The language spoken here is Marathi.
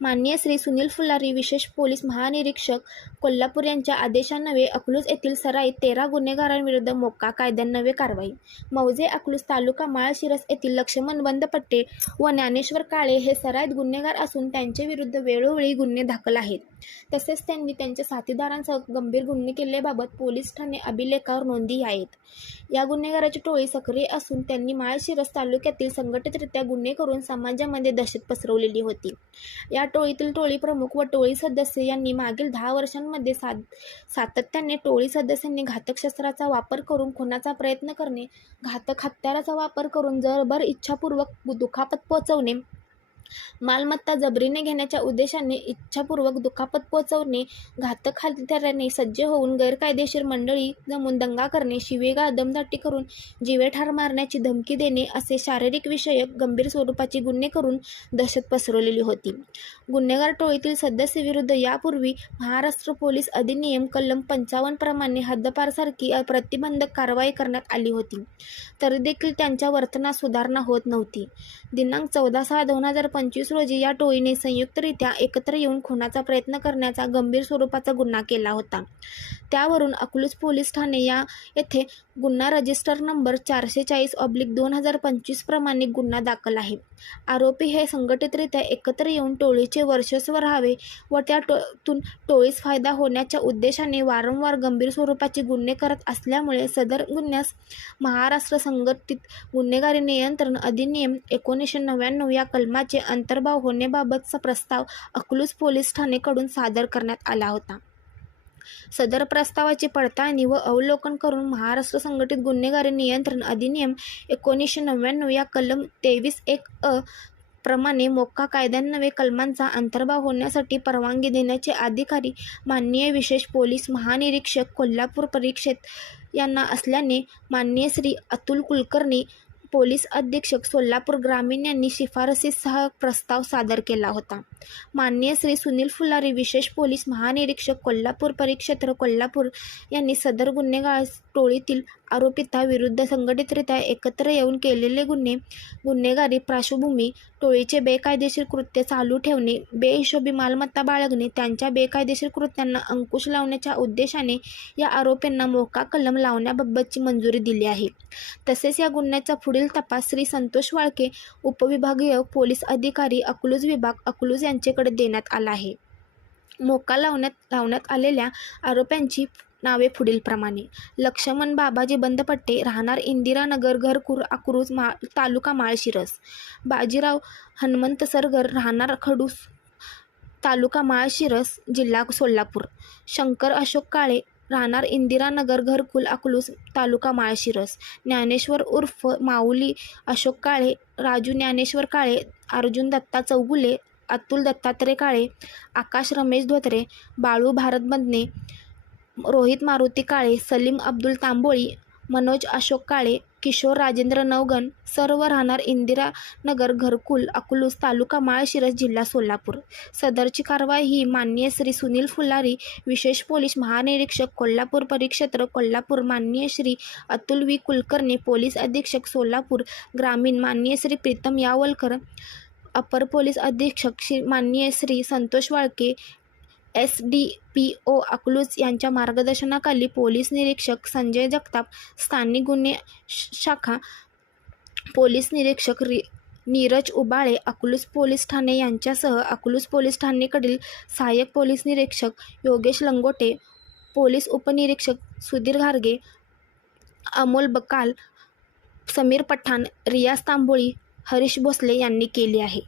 माननीय श्री सुनील फुलारी विशेष पोलीस महानिरीक्षक कोल्हापूर यांच्या आदेशान्वये अकलूज येथील सराईत तेरा गुन्हेगारांविरुद्ध मोक्का कायद्यान्वये कारवाई. मौजे अकलूज तालुका माळशिरस येथील लक्ष्मण बंदपट्टे व ज्ञानेश्वर काळे हे सराईत गुन्हेगार असून त्यांच्या विरुद्ध वेळोवेळी गुन्हे दाखल आहेत. तसेच त्यांनी त्यांच्या साथीदारांसह गंभीर गुन्हे केल्याबाबत पोलीस ठाणे अभिलेखावर नोंदी आहेत. या गुन्हेगाराची टोळी सक्रिय असून त्यांनी माळशिरस तालुक्यातील संघटितरित्या गुन्हे करून समाजामध्ये दहशत पसरवलेली होती. या टोळीतील टोळी प्रमुख व टोळी सदस्य यांनी मागील दहा वर्षांमध्ये सात सातत्याने टोळी सदस्यांनी घातक शस्त्राचा वापर करून खुनाचा प्रयत्न करणे घातक हत्याराचा वापर करून जरभर इच्छापूर्वक दुखापत पोचवणे मालमत्ता जबरीने घेण्याच्या उद्देशाने इच्छापूर्वक दुखापत पोचवणे घातक हत्याराने सज्ज होऊन गैरकायदेशीर मंडळी जमून दंगा करणे शिवेगा दमदाटी करून जीवे ठार मारण्याची धमकी देणे असे शारीरिक विषयक गंभीर स्वरूपाची गुन्हे करून दहशत पसरवलेली होती. गुन्हेगार टोळीतील सदस्यविरुद्ध यापूर्वी महाराष्ट्र पोलीस अधिनियम कलम पंचावन्न प्रमाणे हद्दपारसारखी प्रतिबंधक कारवाई करण्यात आली होती. तरी देखील त्यांच्या वर्तनात सुधारणा होत नव्हती. दिनांक चौदा सहा दोन हजार पंचवीस रोजी या टोळीने संयुक्तरित्या एकत्र येऊन खुनाचा प्रयत्न करण्याचा गंभीर स्वरूपाचा गुन्हा केला होता. त्यावरून अकलूज पोलीस ठाणे या येथे गुन्हा रजिस्टर नंबर चारशे चाळीस ऑब्लिक दोन हजार पंचवीस प्रमाणे गुन्हा दाखल आहे. आरोपी हे संघटितरित्या एकत्र येऊन टोळीचे वर्चस्व राहावे व त्या टोतून टोळीस फायदा होण्याच्या उद्देशाने वारंवार गंभीर स्वरूपाचे गुन्हे करत असल्यामुळे सदर गुन्ह्यास महाराष्ट्र संघटित गुन्हेगारी नियंत्रण अधिनियम एकोणीसशे नव्याण्णव या कलमाचे अंतर्भाव होण्याबाबतचा प्रस्ताव अकलूज पोलीस ठाणेकडून सादर करण्यात आला होता. सदर प्रस्तावाची पडताळणी व अवलोकन करून महाराष्ट्र संघटित गुन्हेगारी नियंत्रण अधिनियम एकोणीसशे नव्याण्णव या कलम तेवीस एक अ प्रमाणे मोक्का कायद्यान्वये कलमांचा अंतर्भाव होण्यासाठी परवानगी देण्याचे अधिकारी माननीय विशेष पोलीस महानिरीक्षक कोल्हापूर परीक्षेत यांना असल्याने माननीय श्री अतुल कुलकर्णी पोलीस अधीक्षक सोलापूर ग्रामीण यांनी शिफारसीसह प्रस्ताव सादर केला होता. माननीय श्री सुनील फुलारी विशेष पोलीस महानिरीक्षक कोल्हापूर परिक्षेत्र कोल्हापूर यांनी सदर गुन्हेगार टोळीतील आरोपिताविरुद्ध संघटितरित्या एकत्र येऊन केलेले गुन्हे गुन्हेगारी पार्श्वभूमी टोळीचे बेकायदेशीर कृत्य चालू ठेवणे बेहिशोबी मालमत्ता बाळगणे त्यांच्या बेकायदेशीर कृत्यांना अंकुश लावण्याच्या उद्देशाने या आरोपींना मोका कलम लावण्याबाबतची मंजुरी दिली आहे. तसेच या गुन्ह्याचा पुढील तपास श्री संतोष वाळके उपविभागीय पोलीस अधिकारी अकलूज विभाग अकलूज त्यांच्याकडे देण्यात आला आहे. मोका लावण्यात लावण्यात आलेल्या आरोप्यांची नावे पुढीलप्रमाणे लक्ष्मण बाबाजी बंदपट्टे राहणार इंदिरानगर घरकुर अकरूज मा तालुका माळशिरस. बाजीराव हनुमंत सरगर राहणार खडूस तालुका माळशिरस जिल्हा सोलापूर. शंकर अशोक काळे राहणार इंदिरानगर घरकुल अकलूस तालुका माळशिरस. ज्ञानेश्वर उर्फ माऊली अशोक काळे राजू ज्ञानेश्वर काळे अर्जुन दत्ता चौगुले अतुल दत्तात्रय काळे आकाश रमेश धोत्रे बाळू भारत बंदने रोहित मारुती काळे सलीम अब्दुल तांबोळी मनोज अशोक काळे किशोर राजेंद्र नवगण सर्व राहणार इंदिरानगर घरकुल अकलूस तालुका माळशिरस जिल्हा सोलापूर. सदरची कारवाई ही माननीय श्री सुनील फुलारी विशेष पोलीस महानिरीक्षक कोल्हापूर परिक्षेत्र कोल्हापूर माननीय श्री अतुल व्ही. कुलकर्णी पोलीस अधीक्षक सोलापूर ग्रामीण माननीय श्री प्रीतम यावलकर अपर पोलीस अधीक्षक श्री माननीय Shri Santosh Walke S D P O Akluj यांच्या मार्गदर्शनाखाली पोलीस निरीक्षक संजय जगताप स्थानिक गुन्हे श- शाखा पोलीस निरीक्षक रि नीरज उबाळे अकलूज पोलीस ठाणे यांच्यासह अकलूज पोलीस ठाणेकडील सहाय्यक पोलीस निरीक्षक योगेश लंगोटे पोलीस उपनिरीक्षक सुधीर घारगे अमोल बकाल समीर पठाण रियाज तांबोळी हरीश भोसले यांनी केली आहे.